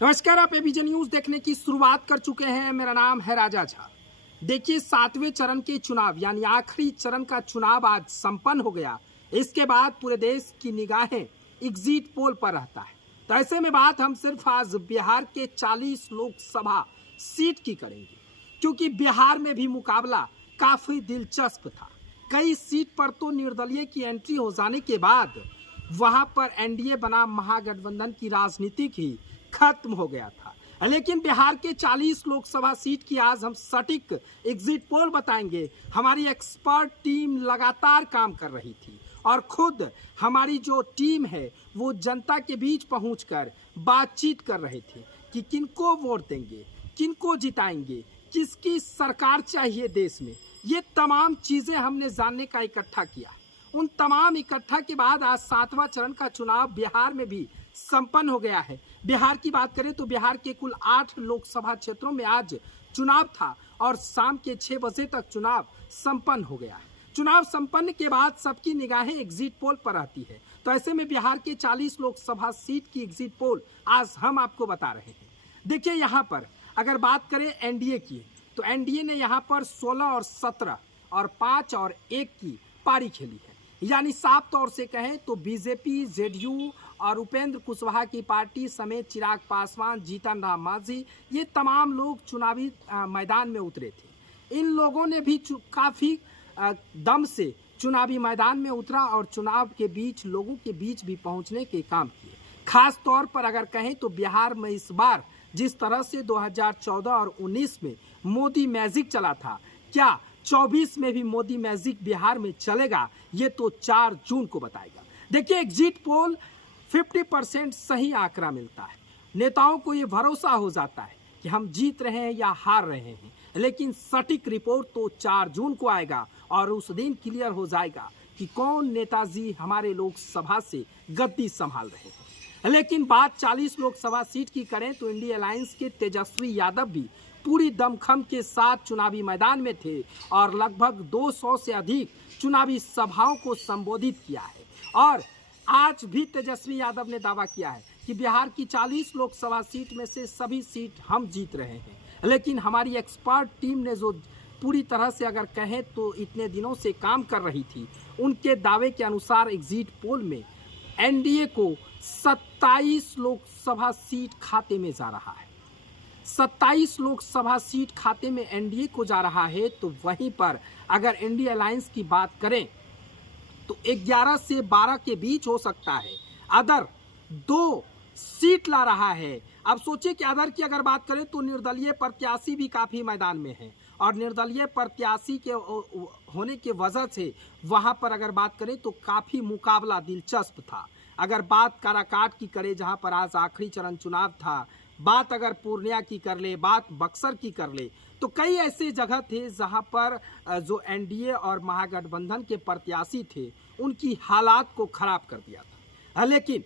नमस्कार, आप ABJ news देखने की शुरुआत कर चुके हैं। मेरा नाम है राजा झा। देखिए, 7वें चरण के चुनाव यानी आखिरी चरण का चुनाव आज संपन्न हो गया। इसके बाद पूरे देश की निगाहें एग्जिट पोल पर रहता है। तो ऐसे में बात हम सिर्फ आज बिहार के 40 लोकसभा सीट की करेंगे, क्योंकि बिहार में भी मुकाबला काफी दिलचस्प था। कई सीट पर तो निर्दलीय की एंट्री हो जाने के बाद वहां पर एनडीए बना महागठबंधन की राजनीति ही खत्म हो गया था। लेकिन बिहार के 40 लोकसभा सीट की आज हम सटीक एग्जिट पोल बताएंगे। हमारी एक्सपर्ट टीम लगातार काम कर रही थी और खुद हमारी जो टीम है वो जनता के बीच पहुंचकर बातचीत कर रहे थे कि किनको वोट देंगे, किनको जिताएंगे, किसकी सरकार चाहिए देश में। ये तमाम चीजें हमने जानने का इकट्ठा किया। उन तमाम इकट्ठा के बाद आज 7वां चरण का चुनाव बिहार में भी संपन्न हो गया है। बिहार की बात करें तो बिहार के कुल 8 लोकसभा क्षेत्रों में आज चुनाव था और शाम के 6 बजे तक चुनाव संपन्न हो गया है। चुनाव संपन्न के बाद सबकी निगाहें एग्जिट पोल पर रहती है। तो ऐसे में बिहार के 40 लोकसभा सीट की एग्जिट पोल आज हम आपको बता रहे हैं। देखिए, यहाँ पर अगर बात करें एनडीए की, तो एनडीए ने यहाँ पर 16 और 17 और 5 और 1 की पारी खेली है। यानी साफ तौर से कहें तो बीजेपी, जेडीयू और उपेंद्र कुशवाहा की पार्टी समेत चिराग पासवान, जीतन राम मांझी, ये तमाम लोग चुनावी मैदान में उतरे थे। इन लोगों ने भी काफ़ी दम से चुनावी मैदान में उतरा और चुनाव के बीच लोगों के बीच भी पहुंचने के काम किए। खास तौर पर अगर कहें तो बिहार में इस बार जिस तरह से 2014 और 19 में मोदी मैजिक चला था, क्या 24 में भी मोदी मैजिक बिहार में चलेगा? ये तो 4 जून को बताएगा। देखिए, एग्जिट पोल 50% सही आंकड़ा मिलता है। नेताओं को ये भरोसा हो जाता है कि हम जीत रहे हैं या हार रहे हैं, लेकिन सटीक रिपोर्ट तो 4 जून को आएगा और उस दिन क्लियर हो जाएगा कि कौन नेताजी हमारे लोकसभा से गद्दी संभाल रहे हैं। लेकिन बात 40 लोकसभा सीट की करें तो इंडिया अलायंस के तेजस्वी यादव भी पूरी दमखम के साथ चुनावी मैदान में थे और लगभग 200 से अधिक चुनावी सभाओं को संबोधित किया है। और आज भी तेजस्वी यादव ने दावा किया है कि बिहार की 40 लोकसभा सीट में से सभी सीट हम जीत रहे हैं। लेकिन हमारी एक्सपर्ट टीम ने जो पूरी तरह से अगर कहें तो इतने दिनों से काम कर रही थी, उनके दावे के अनुसार एग्जिट पोल में एनडीए को 27 लोकसभा सीट खाते में जा रहा है। 27 लोकसभा सीट खाते में एनडीए को जा रहा है। तो वहीं पर अगर इंडिया अलायंस की बात करें तो 11 से 12 के बीच हो सकता है। अदर 2 सीट ला रहा है। अब सोचिए कि अदर की अगर बात करें तो निर्दलीय प्रत्याशी भी काफ़ी मैदान में है और निर्दलीय प्रत्याशी के होने के वजह से वहां पर अगर बात करें तो काफ़ी मुकाबला दिलचस्प था। अगर बात काराकाट की करें जहां पर आज आखिरी चरण चुनाव था, बात अगर पूर्णिया की कर ले, बात बक्सर की कर ले, तो कई ऐसे जगह थे जहां पर जो एनडीए और महागठबंधन के प्रत्याशी थे उनकी हालात को खराब कर दिया था। लेकिन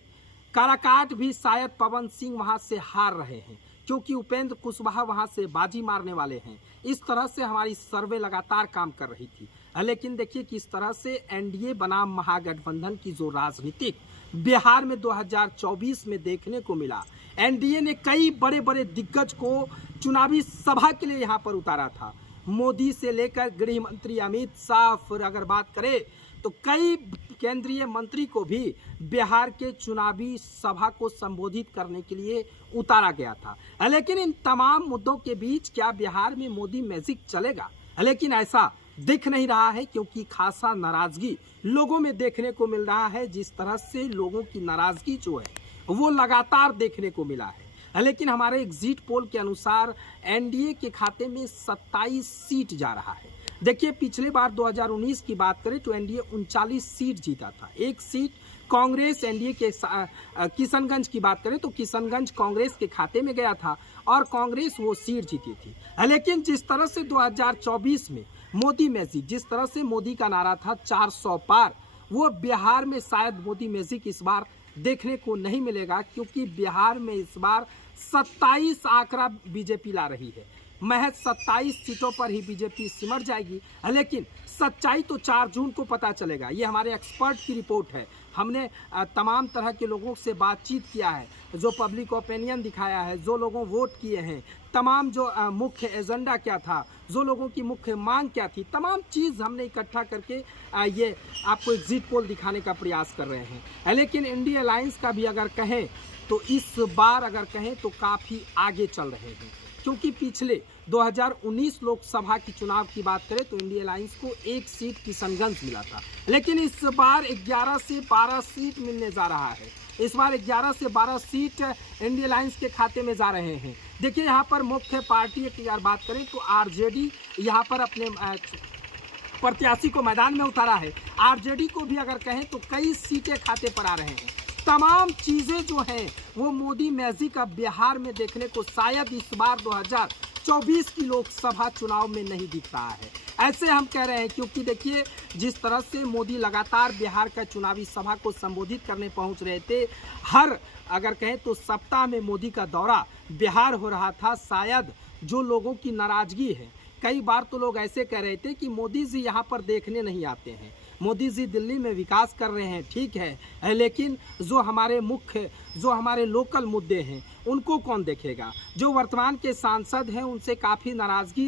काराकाट भी शायद पवन सिंह वहां से हार रहे हैं क्योंकि उपेंद्र कुशवाहा वहां से बाजी मारने वाले हैं। इस तरह से हमारी सर्वे लगातार काम कर रही थी। लेकिन देखिए किस तरह से एनडीए बनाम महागठबंधन की जो राजनीतिक बिहार में 2024 में देखने को मिला। एनडीए ने कई बड़े बड़े दिग्गज को चुनावी सभा के लिए यहाँ पर उतारा था। मोदी से लेकर गृह मंत्री अमित शाह, फिर अगर बात करें तो कई केंद्रीय मंत्री को भी बिहार के चुनावी सभा को संबोधित करने के लिए उतारा गया था। लेकिन इन तमाम मुद्दों के बीच क्या बिहार में मोदी मैजिक चलेगा? लेकिन ऐसा दिख नहीं रहा है क्योंकि खासा नाराजगी लोगों में देखने को मिल रहा है। जिस तरह से लोगों की नाराजगी जो है वो लगातार देखने को मिला है। लेकिन हमारे एग्जिट पोल के अनुसार एनडीए के खाते में 27 सीट जा रहा है। देखिए, पिछले बार 2019 की बात करें तो एनडीए 39 सीट जीता था। 1 सीट कांग्रेस एनडीए के किशनगंज की बात करें तो किशनगंज कांग्रेस के खाते में गया था और कांग्रेस वो सीट जीती थी। लेकिन जिस तरह से 2024 में मोदी मैजिक, जिस तरह से मोदी का नारा था 400 पार, वो बिहार में शायद मोदी मैजिक इस बार देखने को नहीं मिलेगा क्योंकि बिहार में इस बार 27 आंकड़ा बीजेपी ला रही है। महज 27 सीटों पर ही बीजेपी सिमट जाएगी। लेकिन सच्चाई तो 4 जून को पता चलेगा। ये हमारे एक्सपर्ट की रिपोर्ट है। हमने तमाम तरह के लोगों से बातचीत किया है, जो पब्लिक ओपिनियन दिखाया है, जो लोगों वोट किए हैं, तमाम जो मुख्य एजेंडा क्या था, जो लोगों की मुख्य मांग क्या थी, तमाम चीज़ हमने इकट्ठा करके ये आपको एग्जिट पोल दिखाने का प्रयास कर रहे हैं। लेकिन इंडिया अलायंस का भी अगर कहें तो इस बार अगर कहें तो काफ़ी आगे चल रहे हैं, क्योंकि पिछले 2019 लोकसभा की चुनाव की बात करें तो इंडिया अलायंस को 1 सीट किशनगंज मिला था, लेकिन इस बार 11 से 12 सीट मिलने जा रहा है। इस बार 11 से 12 सीट इंडिया अलायंस के खाते में जा रहे हैं। देखिए यहाँ पर मुख्य पार्टी की अगर बात करें तो आरजेडी यहाँ पर अपने प्रत्याशी को मैदान में उतारा है। आरजेडी को भी अगर कहें तो कई सीटें खाते पर आ रहे हैं। तमाम चीज़ें जो हैं वो मोदी मैजिक अब बिहार में देखने को शायद इस बार 2024 की लोकसभा चुनाव में नहीं दिख रहा है। ऐसे हम कह रहे हैं क्योंकि देखिए जिस तरह से मोदी लगातार बिहार का चुनावी सभा को संबोधित करने पहुंच रहे थे, हर अगर कहें तो सप्ताह में मोदी का दौरा बिहार हो रहा था। शायद जो लोगों की नाराजगी है, कई बार तो लोग ऐसे कह रहे थे कि मोदी जी यहाँ पर देखने नहीं आते हैं, मोदी जी दिल्ली में विकास कर रहे हैं, ठीक है, लेकिन जो हमारे मुख्य जो हमारे लोकल मुद्दे हैं उनको कौन देखेगा। जो वर्तमान के सांसद हैं उनसे काफ़ी नाराज़गी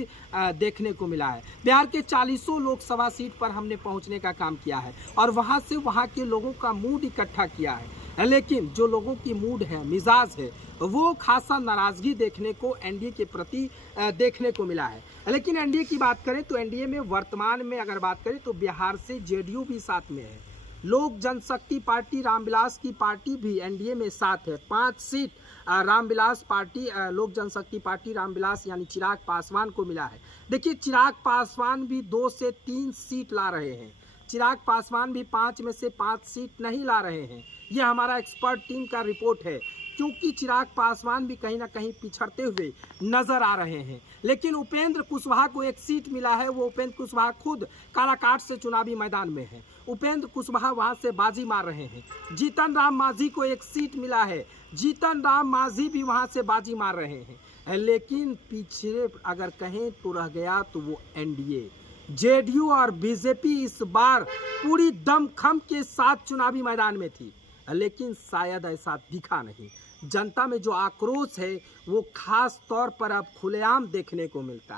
देखने को मिला है। बिहार के 40 लोकसभा सीट पर हमने पहुंचने का काम किया है और वहां से वहां के लोगों का मूड इकट्ठा किया है, लेकिन जो लोगों की मूड है, मिजाज है, वो खासा नाराज़गी देखने को एनडीए के प्रति देखने को मिला है। लेकिन एनडीए की बात करें तो एनडीए में वर्तमान में अगर बात करें तो बिहार से जेडीयू भी साथ में है, लोक जनशक्ति पार्टी रामविलास की पार्टी भी एनडीए में साथ है। 5 सीट रामविलास पार्टी लोक जनशक्ति पार्टी रामविलास यानी चिराग पासवान को मिला है। देखिए चिराग पासवान भी 2 से 3 सीट ला रहे हैं, चिराग पासवान भी 5 में से 5 सीट नहीं ला रहे हैं। ये हमारा एक्सपर्ट टीम का रिपोर्ट है, क्योंकि चिराग पासवान भी कहीं ना कहीं पिछड़ते हुए नजर आ रहे हैं। लेकिन उपेंद्र कुशवाहा को 1 सीट मिला है। वो उपेंद्र कुशवाहा खुद काराकाट से चुनावी मैदान में है, उपेंद्र कुशवाहा वहां से बाजी मार रहे हैं। जीतन राम मांझी को 1 सीट मिला है, जीतन राम मांझी भी वहां से बाजी मार रहे हैं। लेकिन पीछे अगर कहें तो रह गया तो वो एनडीए, जेडीयू और बीजेपी इस बार पूरी दमखम के साथ चुनावी मैदान में थी, लेकिन शायद ऐसा दिखा नहीं। जनता में जो आक्रोश है वो खास तौर पर अब खुलेआम देखने को मिलता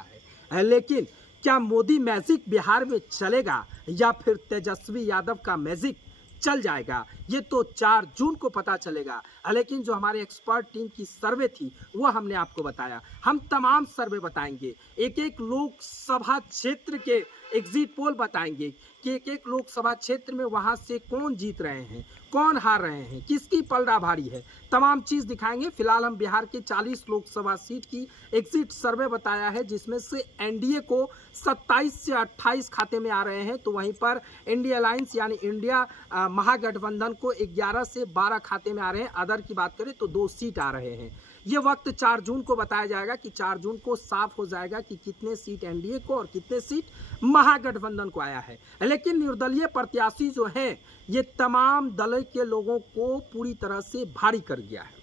है। लेकिन क्या मोदी मैजिक बिहार में चलेगा या फिर तेजस्वी यादव का मैजिक चल जाएगा, ये तो 4 जून को पता चलेगा। लेकिन जो हमारे एक्सपर्ट टीम की सर्वे थी वो हमने आपको बताया। हम तमाम सर्वे बताएंगे, एक एक लोकसभा क्षेत्र के एग्जिट पोल बताएंगे कि एक एक लोकसभा क्षेत्र में वहां से कौन जीत रहे हैं, कौन हार रहे हैं, किसकी पलड़ा भारी है, तमाम चीज़ दिखाएंगे। फिलहाल हम बिहार के 40 लोकसभा सीट की एग्जिट सर्वे बताया है, जिसमें से एनडीए को 27 से 28 खाते में आ रहे हैं, तो वहीं पर इंडिया अलायंस यानी इंडिया महागठबंधन को 11 से 12 खाते में आ रहे हैं। अदर की बात करें तो 2 सीट आ रहे हैं। ये वक्त 4 जून को बताया जाएगा कि 4 जून को साफ हो जाएगा कि कितने सीट एनडीए को और कितने सीट महागठबंधन को आया है। लेकिन निर्दलीय प्रत्याशी जो हैं ये तमाम दल के लोगों को पूरी तरह से भारी कर गया है।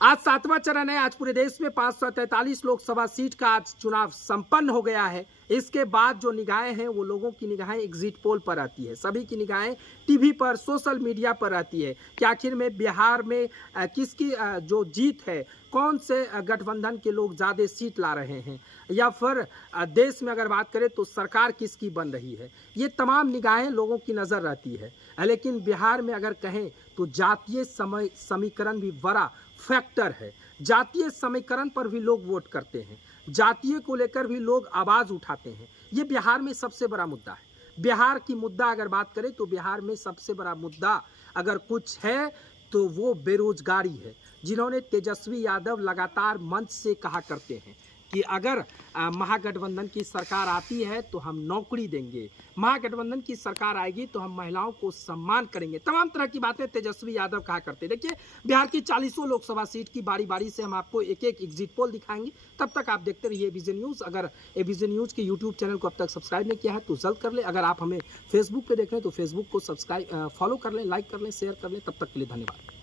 आज 7वां चरण है। आज पूरे देश में 543 लोकसभा सीट का आज चुनाव संपन्न हो गया है। इसके बाद जो निगाहें हैं वो लोगों की निगाहें एग्जिट पोल पर रहती है, सभी की निगाहें टीवी पर, सोशल मीडिया पर रहती है कि आखिर में बिहार में किसकी जो जीत है, कौन से गठबंधन के लोग ज़्यादा सीट ला रहे हैं, या फिर देश में अगर बात करें तो सरकार किसकी बन रही है। ये तमाम निगाहें लोगों की नज़र रहती है। लेकिन बिहार में अगर कहें तो जातीय समीकरण भी बड़ा फैक्टर है। जातीय समीकरण पर भी लोग वोट करते हैं, जातीय को लेकर भी लोग आवाज़ उठाते हैं। ये बिहार में सबसे बड़ा मुद्दा है। बिहार की मुद्दा अगर बात करें तो बिहार में सबसे बड़ा मुद्दा अगर कुछ है तो वो बेरोजगारी है, जिन्होंने तेजस्वी यादव लगातार मंच से कहा करते हैं कि अगर महागठबंधन की सरकार आती है तो हम नौकरी देंगे, महागठबंधन की सरकार आएगी तो हम महिलाओं को सम्मान करेंगे, तमाम तरह की बातें तेजस्वी यादव कहा करते। देखिए बिहार की 40 लोकसभा सीट की बारी बारी से हम आपको एक एक एग्जिट पोल दिखाएंगे। तब तक आप देखते रहिए एबीजे न्यूज़। अगर एबीजे न्यूज़ के यूट्यूब चैनल को अब तक सब्सक्राइब नहीं किया है तो जल्द कर ले। अगर आप हमें फेसबुक पे देख रहे हैं तो फेसबुक को सब्सक्राइब फॉलो कर लें, लाइक कर लें, शेयर कर लें। तब तक के लिए धन्यवाद।